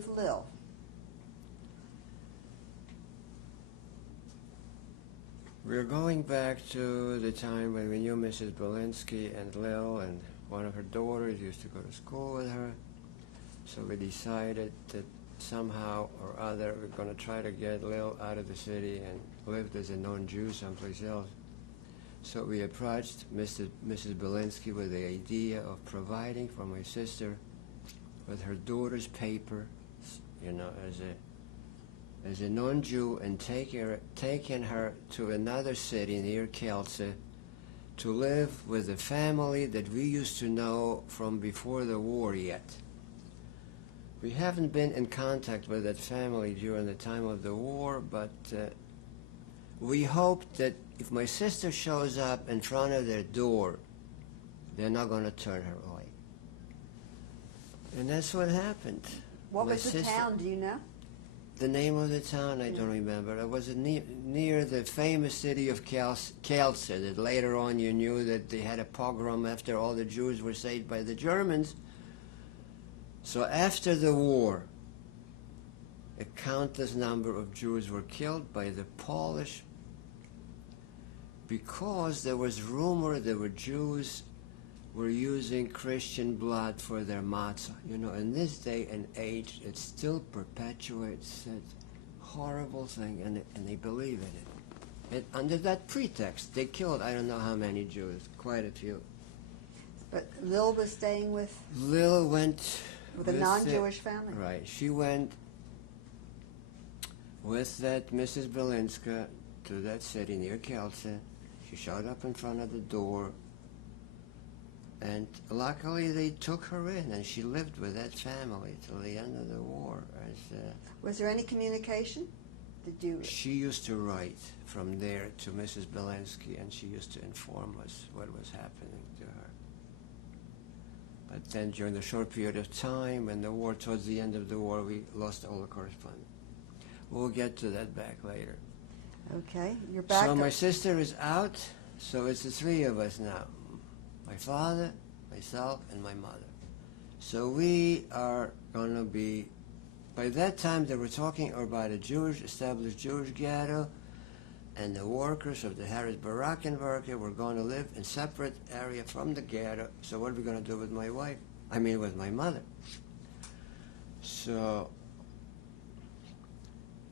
with Lil. We're going back to the time when we knew Mrs. Belinsky and Lil, and one of her daughters used to go to school with her. So we decided that somehow or other we're going to try to get Lil out of the city and lived as a non-Jew someplace else. So we approached Mrs. Belinsky with the idea of providing for my sister with her daughter's paper, you know, as a non-Jew, and taking her to another city near Kielce to live with a family that we used to know from before the war yet. We haven't been in contact with that family during the time of the war, but we hoped that if my sister shows up in front of their door, they're not going to turn her away. And that's what happened. What was the town, do you know? The name of the town, I don't remember. It was near the famous city of Kielce, that later on you knew that they had a pogrom after all the Jews were saved by the Germans. So after the war, a countless number of Jews were killed by the Polish because there was rumor that Jews were using Christian blood for their matzah. You know, in this day and age, it still perpetuates that horrible thing, and they believe in it. And under that pretext, they killed I don't know how many Jews, quite a few. But Lil was staying with? Lil went with a non-Jewish family? Right. She went with that Mrs. Belinska to that city near Kielce. She showed up in front of the door, and luckily they took her in, and she lived with that family till the end of the war. Was there any communication? Did you? She used to write from there to Mrs. Belinsky, and she used to inform us what was happening to her. But then during the short period of time, when the war, towards the end of the war, we lost all the correspondence. We'll get to that back later. Okay, you're back. So my sister is out, so it's the three of us now. My father, myself, and my mother. So we are going to be, by that time they were talking about a established Jewish ghetto, and the workers of the Harris-Barakenwerke were going to live in separate area from the ghetto. So what are we going to do with my wife? I mean, with my mother. So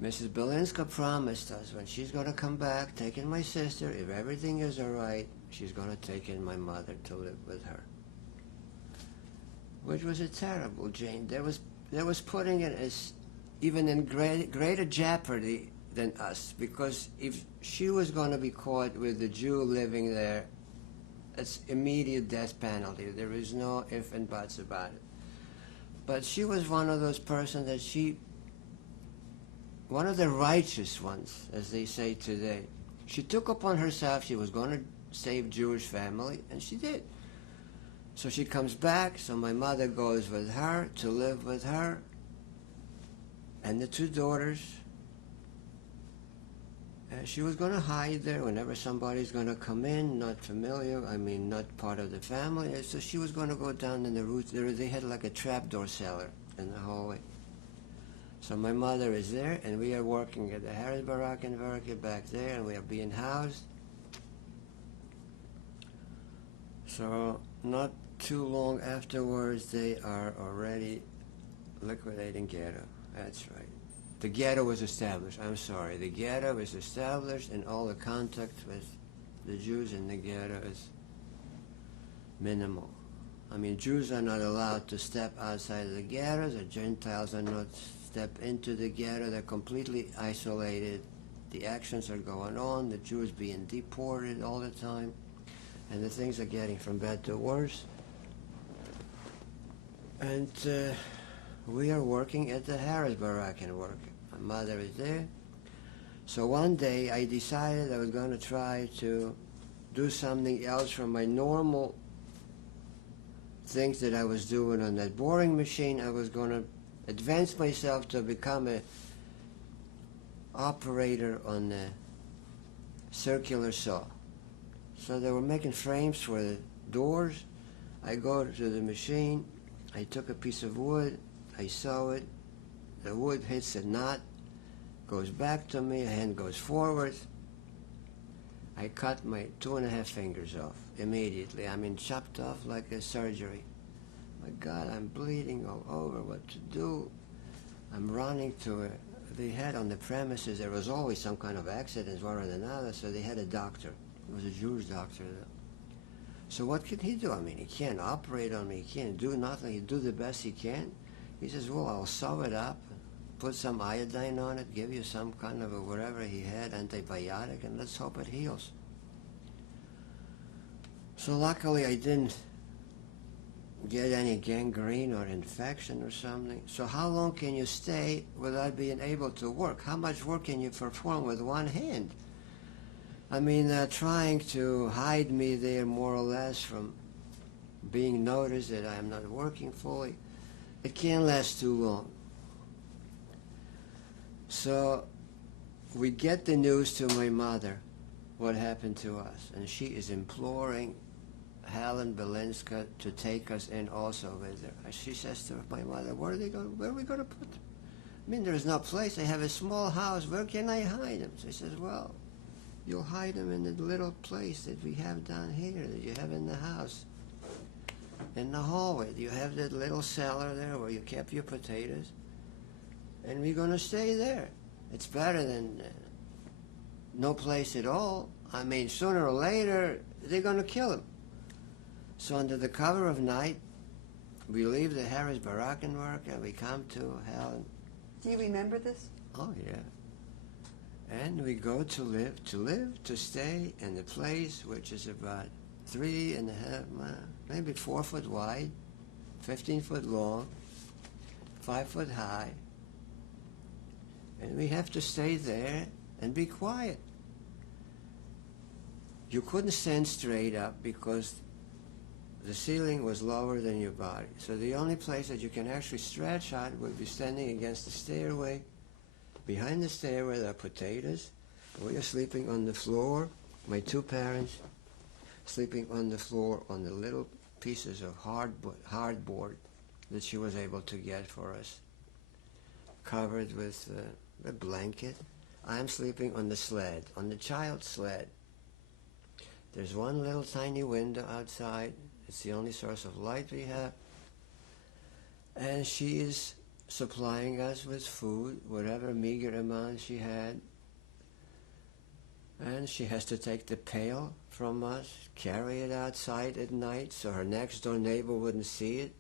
Mrs. Belinska promised us when she's going to come back, taking my sister, if everything is all right, she's going to take in my mother to live with her. Which was a terrible, Jane. That was putting it as even in greater jeopardy than us, because if she was going to be caught with the Jew living there, it's immediate death penalty. There is no if and buts about it. But she was one of those persons that one of the righteous ones, as they say today. She took upon herself, she was going to save Jewish family, and she did. So she comes back, so my mother goes with her to live with her and the two daughters. She was going to hide there whenever somebody's going to come in, not familiar, I mean, not part of the family. So she was going to go down in the roots. They had like a trapdoor cellar in the hallway. So my mother is there, and we are working at the Harris-Barakenwerke back there, and we are being housed. So not too long afterwards, they are already liquidating ghetto. That's right. The ghetto was established. I'm sorry. The ghetto was established, and all the contact with the Jews in the ghetto is minimal. I mean, Jews are not allowed to step outside of the ghetto. The Gentiles are not step into the ghetto. They're completely isolated. The actions are going on. The Jews being deported all the time. And the things are getting from bad to worse. And we are working at the Harris-Barakenwerke. My mother is there. So one day I decided I was going to try to do something else from my normal things that I was doing on that boring machine. I was going to advance myself to become a operator on the circular saw. So they were making frames for the doors. I go to the machine, I took a piece of wood, I saw it, The wood hits a knot, goes back to me, a hand goes forward. I cut my 2.5 fingers off immediately. I mean, chopped off like a surgery. My God, I'm bleeding all over. What to do? I'm running to it. They had on the premises, there was always some kind of accident, one or another, so they had a doctor. It was a Jewish doctor. So what can he do? I mean, he can't operate on me. He can't do nothing. He'd do the best he can. He says, well, I'll sew it up, put some iodine on it, give you some kind of a whatever he had, antibiotic, and let's hope it heals. So luckily I didn't get any gangrene or infection or something. So how long can you stay without being able to work? How much work can you perform with one hand? I mean, trying to hide me there more or less from being noticed that I am not working fully, it can't last too long. So we get the news to my mother, what happened to us, and she is imploring Helen Belinska to take us in also with her. She says to my mother, where are we going to put them? I mean, there's no place. They have a small house. Where can I hide them? She says, well, you'll hide them in the little place that we have down here, that you have in the house. In the hallway, you have that little cellar there where you kept your potatoes, and we're going to stay there. It's better than no place at all. I mean, sooner or later, they're going to kill him. So under the cover of night, we leave the Harris Barackenwerk and we come to Helen. Do you remember this? Oh, yeah. And we go to stay in the place which is about 3.5 miles, maybe 4 foot wide, 15 foot long, 5 foot high. And we have to stay there and be quiet. You couldn't stand straight up because the ceiling was lower than your body. So the only place that you can actually stretch out would be standing against the stairway. Behind the stairway there are potatoes. We are sleeping on the floor. My 2 parents sleeping on the floor on the little pieces of hardboard that she was able to get for us, covered with a blanket. I'm sleeping on the sled, on the child's sled. There's one little tiny window outside. It's the only source of light we have. And she is supplying us with food, whatever meager amount she had. And she has to take the pail from us, carry it outside at night so her next door neighbor wouldn't see it.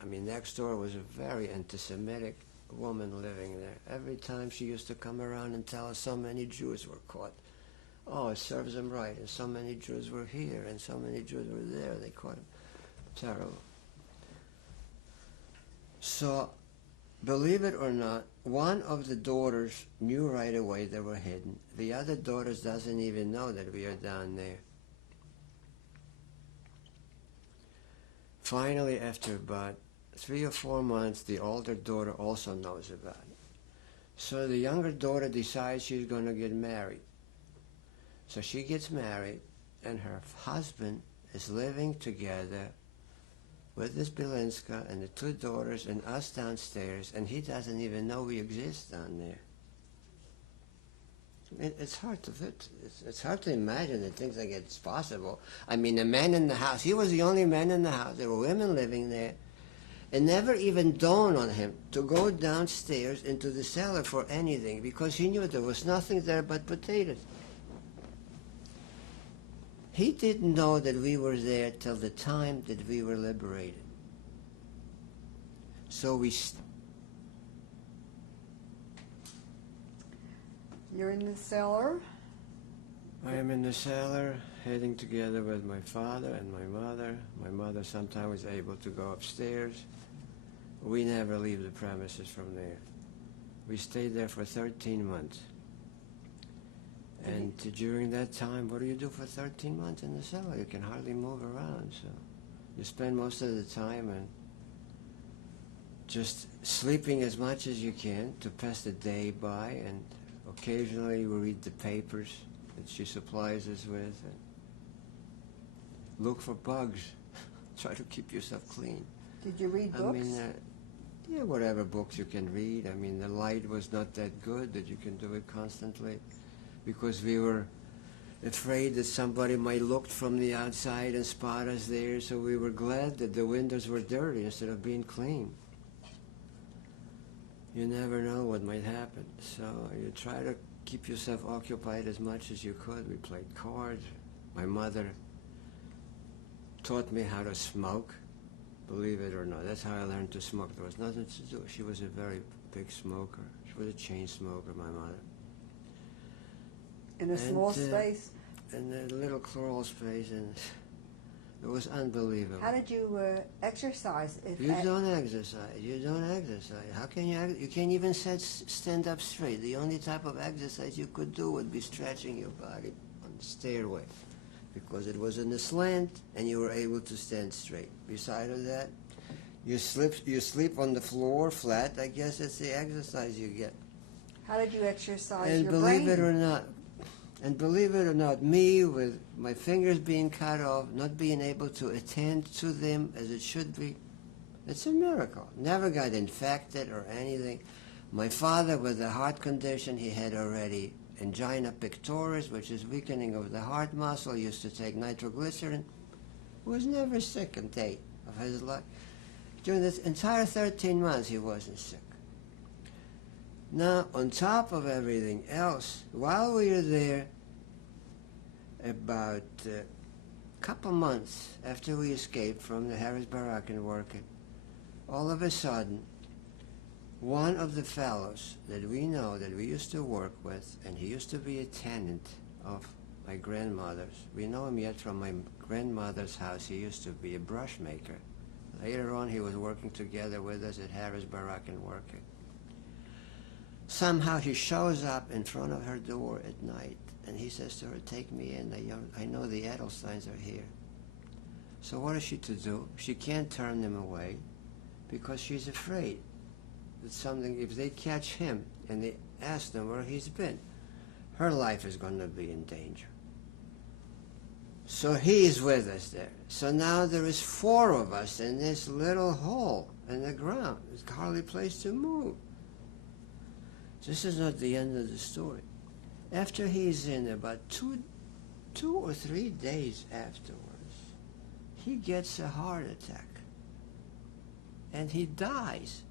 I mean, next door was a very anti-Semitic woman living there. Every time she used to come around and tell us so many Jews were caught. Oh, it serves them right. And so many Jews were here, and so many Jews were there. They caught them. Terrible. So, believe it or not, one of the daughters knew right away they were hidden. The other daughters doesn't even know that we are down there. Finally, after about 3 or 4 months, the older daughter also knows about it. So the younger daughter decides she's going to get married. So she gets married, and her husband is living together with this Belinska and the 2 daughters and us downstairs, and he doesn't even know we exist down there. It's hard to fit. It's hard to imagine that things like it's possible. I mean, the man in the house, he was the only man in the house. There were women living there. It never even dawned on him to go downstairs into the cellar for anything because he knew there was nothing there but potatoes. He didn't know that we were there till the time that we were liberated. So You're in the cellar. I am in the cellar, heading together with my father and my mother. My mother sometimes was able to go upstairs. We never leave the premises from there. We stayed there for 13 months. And during that time, what do you do for 13 months in the cellar? You can hardly move around, so you spend most of the time and just sleeping as much as you can to pass the day by, and occasionally we read the papers that she supplies us with and look for bugs. Try to keep yourself clean. Did you read books? I mean, Yeah, whatever books you can read. I mean, the light was not that good that you can do it constantly, because we were afraid that somebody might look from the outside and spot us there, so we were glad that the windows were dirty instead of being clean. You never know what might happen, so you try to keep yourself occupied as much as you could. We played cards. My mother taught me how to smoke, believe it or not. That's how I learned to smoke. There was nothing to do. She was a very big smoker. She was a chain smoker, my mother. In a small space? In a little crawl space, and it was unbelievable. How did you exercise? You don't exercise. You don't exercise. How can you? You can't even stand up straight. The only type of exercise you could do would be stretching your body on the stairway, because it was in a slant, and you were able to stand straight. Beside of that, you sleep on the floor flat. I guess that's the exercise you get. How did you exercise and your believe brain? it or not, And believe it or not, me with my fingers being cut off, not being able to attend to them as it should be, it's a miracle. Never got infected or anything. My father with a heart condition, he had already angina pectoris, which is weakening of the heart muscle, used to take nitroglycerin, was never sick a day of his life. During this entire 13 months, he wasn't sick. Now, on top of everything else, while we were there, about a couple months after we escaped from the Harris Barakan working, all of a sudden, one of the fellows that we know that we used to work with, and he used to be a tenant of my grandmother's. We know him yet from my grandmother's house. He used to be a brush maker. Later on, he was working together with us at Harris Barakan working. Somehow he shows up in front of her door at night, and he says to her, "Take me in. I know the Edelsteins are here." So what is she to do? She can't turn them away because she's afraid that something, if they catch him and they ask them where he's been, her life is going to be in danger. So he's with us there. So now there is 4 of us in this little hole in the ground. There's hardly a place to move. This is not the end of the story. After he's in, about two or 3 days afterwards, he gets a heart attack. And he dies.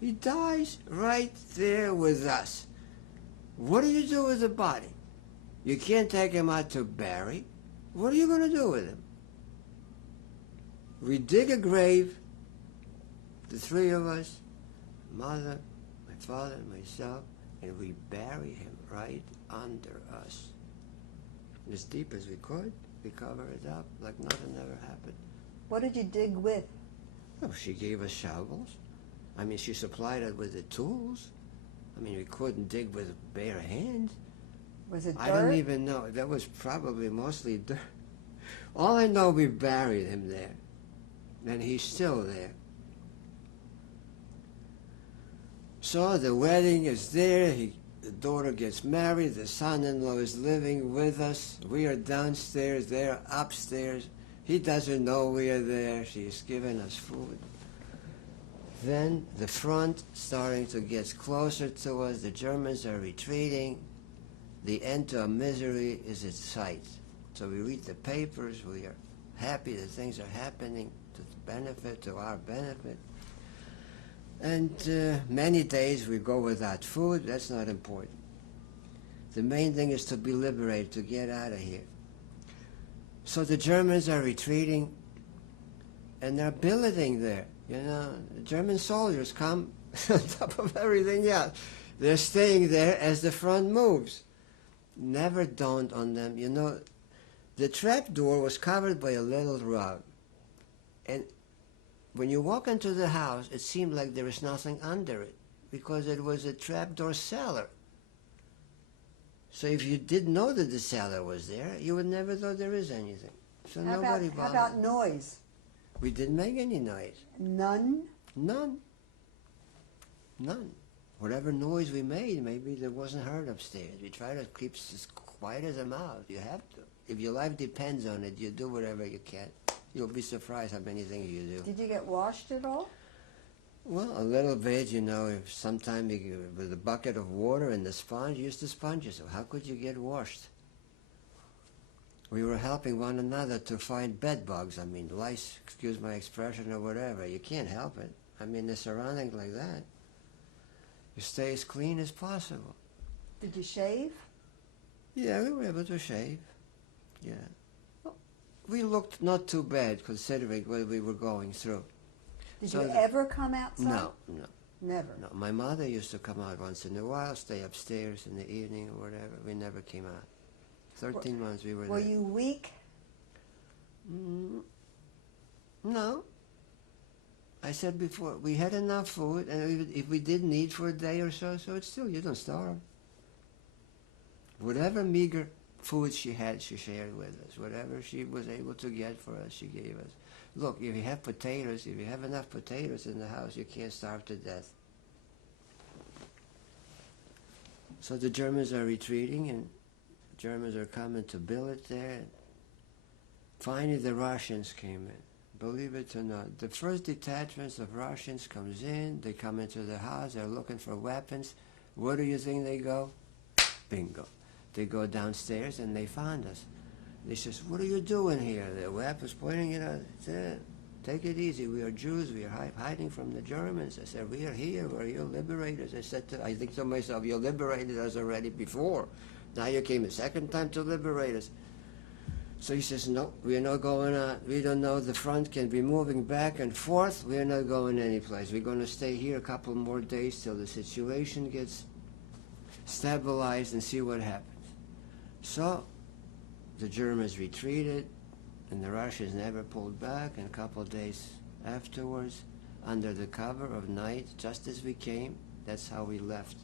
He dies right there with us. What do you do with the body? You can't take him out to bury. What are you going to do with him? We dig a grave, the 3 of us, mother, my father, and myself, and we bury him right under us. As deep as we could, we cover it up like nothing ever happened. What did you dig with? Oh, she gave us shovels. I mean, she supplied us with the tools. I mean, we couldn't dig with bare hands. Was it dirt? I don't even know. That was probably mostly dirt. All I know, we buried him there. And he's still there. So the wedding is there. The daughter gets married. The son-in-law is living with us. We are downstairs. They're upstairs. He doesn't know we are there. She's giving us food. Then the front starting to get closer to us. The Germans are retreating. The end to our misery is in sight. So we read the papers. We are happy that things are happening to our benefit. And many days we go without food. That's not important. The main thing is to be liberated, to get out of here. So the Germans are retreating, and they're billeting there. You know, the German soldiers come on top of everything else. They're staying there as the front moves. Never dawned on them. You know, the trap door was covered by a little rug. And when you walk into the house, it seemed like there was nothing under it because it was a trapdoor cellar. So if you didn't know that the cellar was there, you would never thought there is anything. So How nobody about, bothered. how about noise? We didn't make any noise. None? None. None. Whatever noise we made, maybe that wasn't heard upstairs. We try to keep as quiet as a mouse. You have to. If your life depends on it, you do whatever you can. You'll be surprised how many things you do. Did you get washed at all? Well, a little bit, you know, if sometime with a bucket of water and the sponge, use the sponges. So how could you get washed? We were helping one another to find bed bugs. I mean, lice, excuse my expression or whatever. You can't help it. I mean, the surroundings like that. You stay as clean as possible. Did you shave? Yeah, we were able to shave. Yeah. Well, we looked not too bad considering what we were going through. Did you ever come outside? No. Never? No. My mother used to come out once in a while, stay upstairs in the evening or whatever. We never came out. 13 months we were there. Were you weak? No. I said before, we had enough food, and if we didn't eat for a day or so, it's still, you don't starve. Whatever meager food she had, she shared with us. Whatever she was able to get for us, she gave us. Look, if you have potatoes, if you have enough potatoes in the house, you can't starve to death. So the Germans are retreating, and Germans are coming to billet there. Finally, the Russians came in. Believe it or not, the first detachments of Russians comes in. They come into the house. They're looking for weapons. Where do you think they go? Bingo. They go downstairs and they found us. They says, "What are you doing here?" The weapons pointing at us. "Take it easy. We are Jews. We are hiding from the Germans." I said, "We are here. We're your liberators." I think to myself, "You liberated us already before. Now you came a second time to liberate us." So he says, "No, we are not going out. We don't know the front can be moving back and forth. We are not going anyplace. We're going to stay here a couple more days till the situation gets stabilized and see what happens." So the Germans retreated, and the Russians never pulled back. And a couple of days afterwards, under the cover of night, just as we came, that's how we left,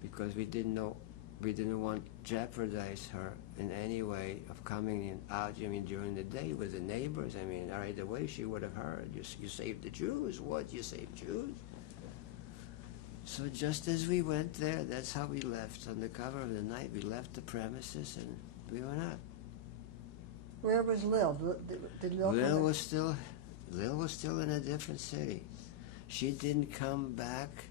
because we didn't want to jeopardize her in any way of coming in out. I mean, during the day with the neighbors. I mean, right away she would have heard, "You saved the Jews." What? You saved Jews? So just as we went there, that's how we left. On the cover of the night, we left the premises and we went out. Where was Lil? Did Lil Lil was still in a different city. She didn't come back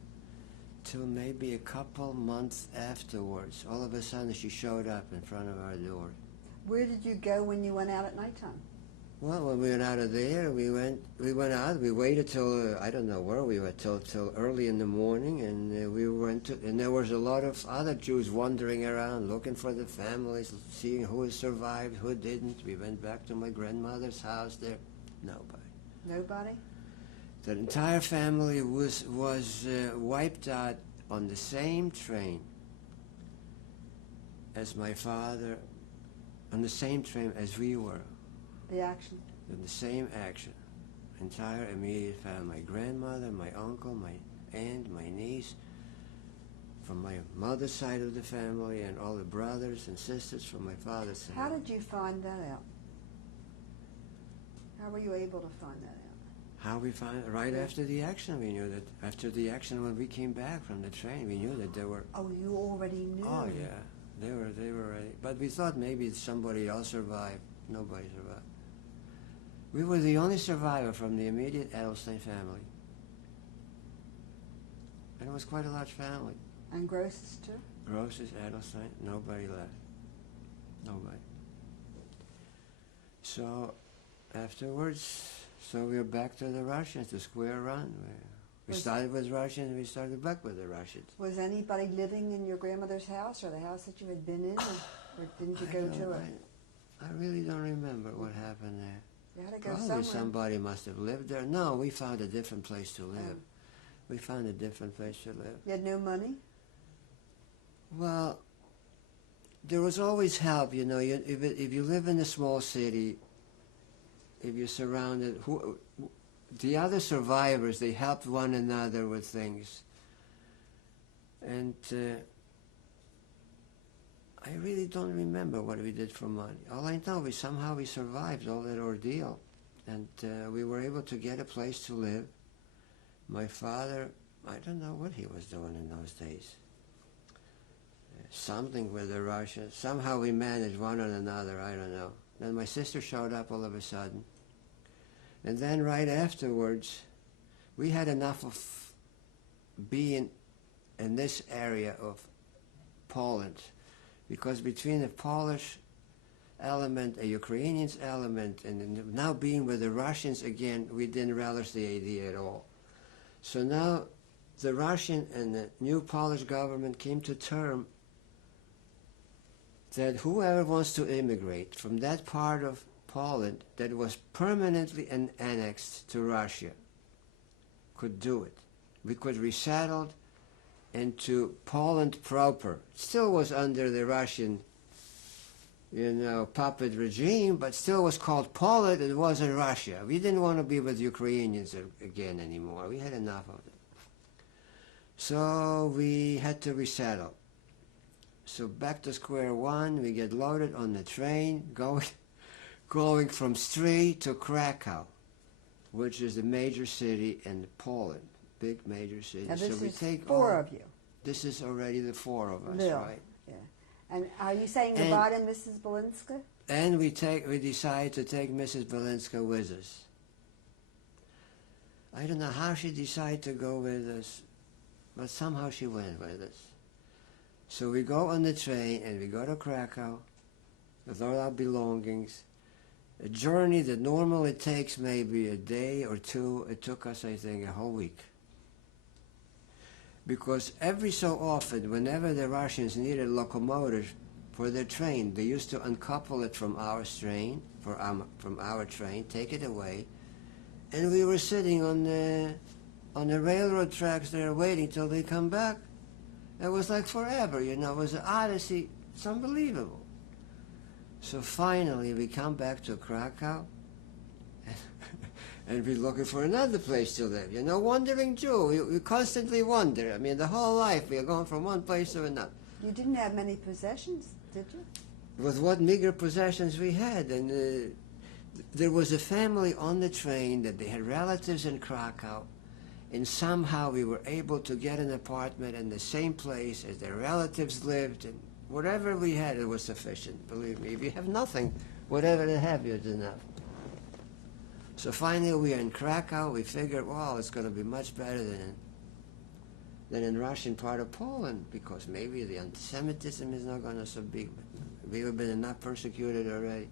till maybe a couple months afterwards. All of a sudden, she showed up in front of our door. Where did you go when you went out at nighttime? Well, when we went out of there, we went out. We waited till I don't know where we were till early in the morning, and we went to. And there was a lot of other Jews wandering around, looking for the families, seeing who survived, who didn't. We went back to my grandmother's house there. Nobody. Nobody? The entire family was wiped out on the same train as my father, on the same train as we were. The action? In the same action. Entire immediate family. My grandmother, my uncle, my aunt, my niece, from my mother's side of the family, and all the brothers and sisters from my father's side. How did you find that out? How were you able to find that out? How we found it? Right after the action, we knew that. After the action, when we came back from the train, we knew that there were. Oh, you already knew. Oh yeah, they were ready. But we thought maybe somebody else survived. Nobody survived. We were the only survivor from the immediate Edelstein family, and it was quite a large family. And Gross's too? Gross's, Edelstein, nobody left. Nobody. So afterwards. So we were back to the Russians, the square run. We started with Russians, and we started back with the Russians. Was anybody living in your grandmother's house or the house that you had been in, or didn't you go to it? I really don't remember what happened there. You had to go Probably somewhere. somebody must have lived there. No, we found a different place to live. We found a different place to live. You had no money? Well, there was always help, you know. If you live in a small city, if you're surrounded, the other survivors, they helped one another with things. And I really don't remember what we did for money. All I know is somehow we survived all that ordeal. And we were able to get a place to live. My father, I don't know what he was doing in those days. Something with the Russians. Somehow we managed one or another, I don't know. Then my sister showed up all of a sudden. And then right afterwards, we had enough of being in this area of Poland, because between the Polish element, a Ukrainian element, and now being with the Russians again, we didn't relish the idea at all. So now the Russian and the new Polish government came to term that whoever wants to immigrate from that part of Poland that was permanently annexed to Russia could do it. We could resettle into Poland proper. It still was under the Russian, puppet regime, but still was called Poland. It wasn't Russia. We didn't want to be with Ukrainians again anymore. We had enough of it. So we had to resettle. So back to square one, we get loaded on the train, going from Stry to Krakow, which is the major city in Poland, big major city. Now this so we is take four of you. This is already the four of us, Bill. right? Yeah. And are you saying goodbye to Mrs. Belinska? And we decide to take Mrs. Belinska with us. I don't know how she decided to go with us, but somehow she went with us. So we go on the train and we go to Krakow with all our belongings. A journey that normally takes maybe a day or two, it took us, I think, a whole week. Because every so often, whenever the Russians needed locomotives for their train, they used to uncouple it from our train, from our train, take it away, and we were sitting on the railroad tracks there waiting till they come back. It was like forever, It was an odyssey. It's unbelievable. So finally, we come back to Krakow, and we're looking for another place to live. Wandering Jew. We constantly wander. I mean, the whole life we are going from one place to another. You didn't have many possessions, did you? With what meager possessions we had, and there was a family on the train that they had relatives in Krakow, and somehow we were able to get an apartment in the same place as their relatives lived, and whatever we had, it was sufficient. Believe me, if you have nothing, whatever they have you is enough. So finally, we are in Krakow. We figured, well, it's going to be much better than in Russian part of Poland, because maybe the anti-Semitism is not going to so big. We have been enough persecuted already.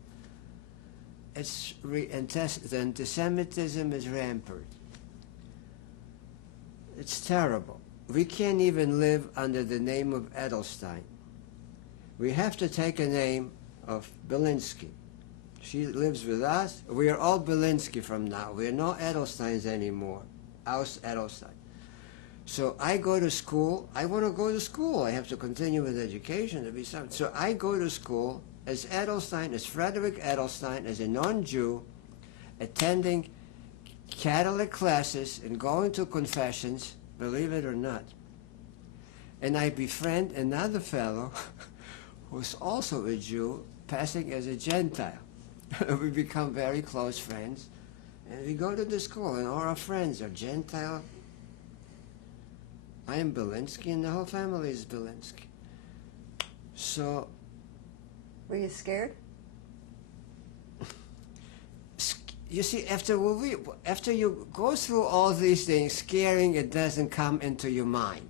The anti-Semitism is rampant. It's terrible. We can't even live under the name of Edelstein. We have to take a name of Belinsky. She lives with us. We are all Belinsky from now. We are no Edelsteins anymore. Aus Edelstein. So I go to school. I want to go to school. I have to continue with education to be something. So I go to school as Edelstein, as Frederick Edelstein, as a non-Jew, attending Catholic classes and going to confessions, believe it or not. And I befriend another fellow who's also a Jew, passing as a Gentile. We become very close friends, and we go to the school, and all our friends are Gentile. I am Belinsky, and the whole family is Belinsky. So... Were you scared? You see, after you go through all these things, scaring, it doesn't come into your mind.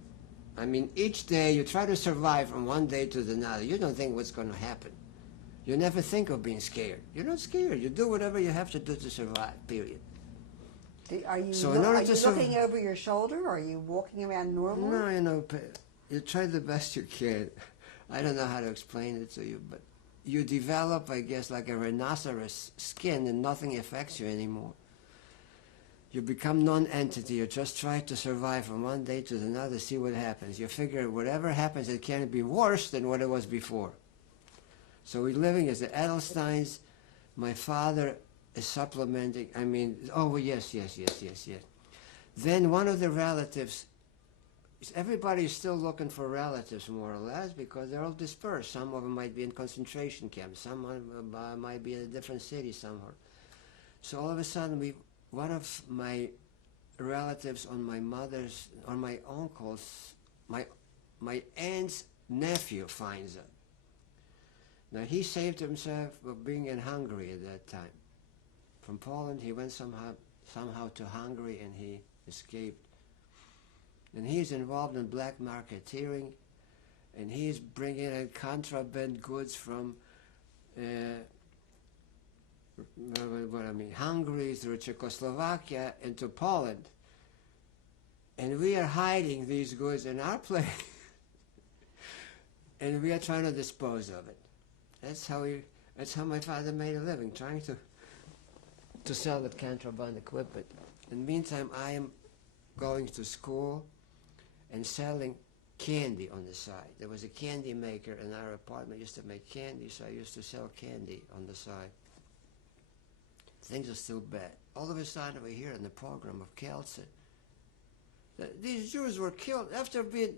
I mean, each day you try to survive from one day to the another. You don't think what's going to happen. You never think of being scared. You're not scared. You do whatever you have to do to survive, period. Are you, So looking over your shoulder, or are you walking around normally? No, you try the best you can. I don't know how to explain it to you, but you develop, I guess, like a rhinoceros skin, and nothing affects you anymore. You become non-entity. You just try to survive from one day to another, see what happens. You figure whatever happens, it can't be worse than what it was before. So we're living as the Edelsteins. My father is supplementing. I mean, yes. Then one of the relatives, everybody is still looking for relatives, more or less, because they're all dispersed. Some of them might be in concentration camps. Some might be in a different city somewhere. So all of a sudden, one of my relatives on my mother's, or my uncle's, my aunt's nephew finds it. Now, he saved himself by being in Hungary at that time. From Poland, he went somehow to Hungary, and he escaped. And he's involved in black marketeering, and he's bringing in contraband goods from Hungary through Czechoslovakia into Poland. And we are hiding these goods in our place. And we are trying to dispose of it. That's how my father made a living, trying to sell that contraband equipment. In the meantime, I am going to school and selling candy on the side. There was a candy maker in our apartment, used to make candy, so I used to sell candy on the side. Things are still bad. All of a sudden we hear in the program of Kielce that these Jews were killed after being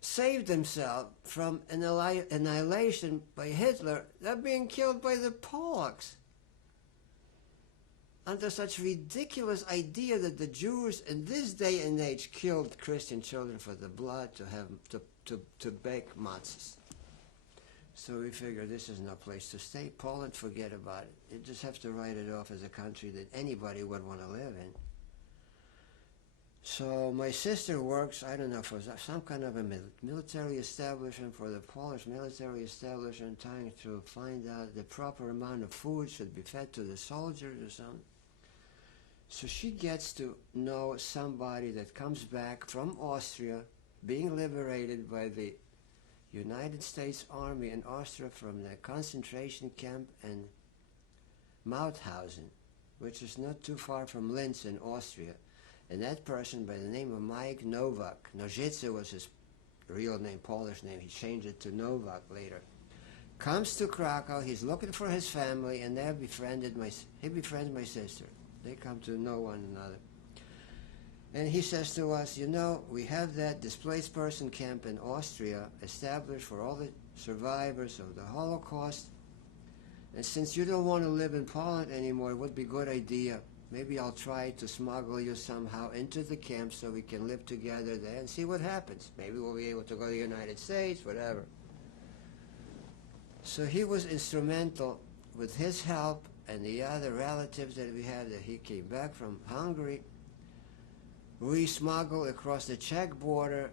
saved themselves from annihilation by Hitler. They're being killed by the Polacks. Under such ridiculous idea that the Jews in this day and age killed Christian children for the blood to bake matzahs. So we figured this is no place to stay. Poland, forget about it. You just have to write it off as a country that anybody would want to live in. So my sister works, I don't know, for some kind of a military establishment, for the Polish military establishment, trying to find out the proper amount of food should be fed to the soldiers or something. So she gets to know somebody that comes back from Austria, being liberated by the United States Army in Austria from the concentration camp in Mauthausen, which is not too far from Linz in Austria. And that person, by the name of Mike Nowak, Nożyce was his real name, Polish name, he changed it to Nowak later, comes to Krakow. He's looking for his family, and he befriends my sister. They come to know one another. And he says to us, you know, we have that displaced person camp in Austria established for all the survivors of the Holocaust. And since you don't want to live in Poland anymore, it would be a good idea. Maybe I'll try to smuggle you somehow into the camp so we can live together there and see what happens. Maybe we'll be able to go to the United States, whatever. So he was instrumental with his help and the other relatives that we had that he came back from Hungary. We smuggled across the Czech border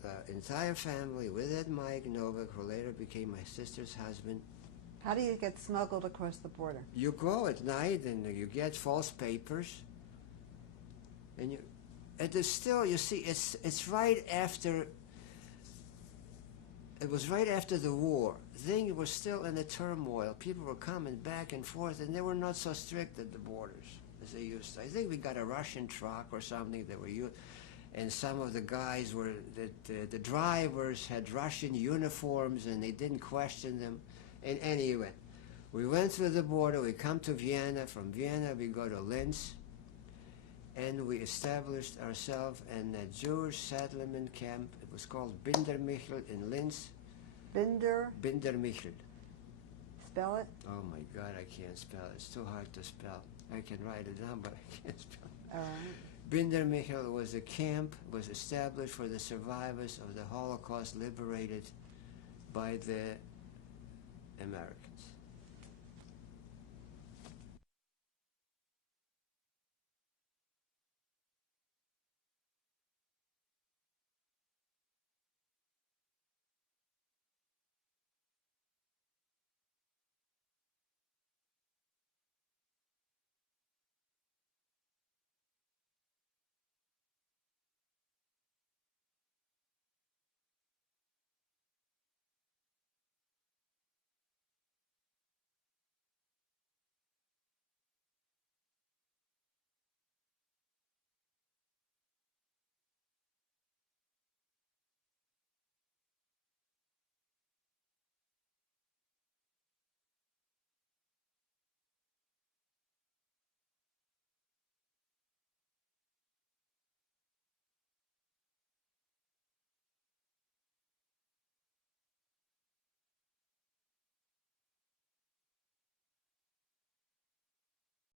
the entire family with that Mike Novak, who later became my sister's husband. How do you get smuggled across the border? You go at night and you get false papers. And it is still, you see, it's right after, it was right after the war. Things were still in a turmoil. People were coming back and forth, and they were not so strict at the borders as they used to. I think we got a Russian truck or something that were used, and some of the guys were, the drivers had Russian uniforms, and they didn't question them. In any event, we went through the border, we come to Vienna. From Vienna, we go to Linz, and we established ourselves in a Jewish settlement camp. It was called Bindermichel in Linz. Bindermichel. Spell it? Oh my God, I can't spell it. It's too hard to spell. I can write it down, but I can't spell it. All right. Bindermichel was a camp, was established for the survivors of the Holocaust liberated by the Americans.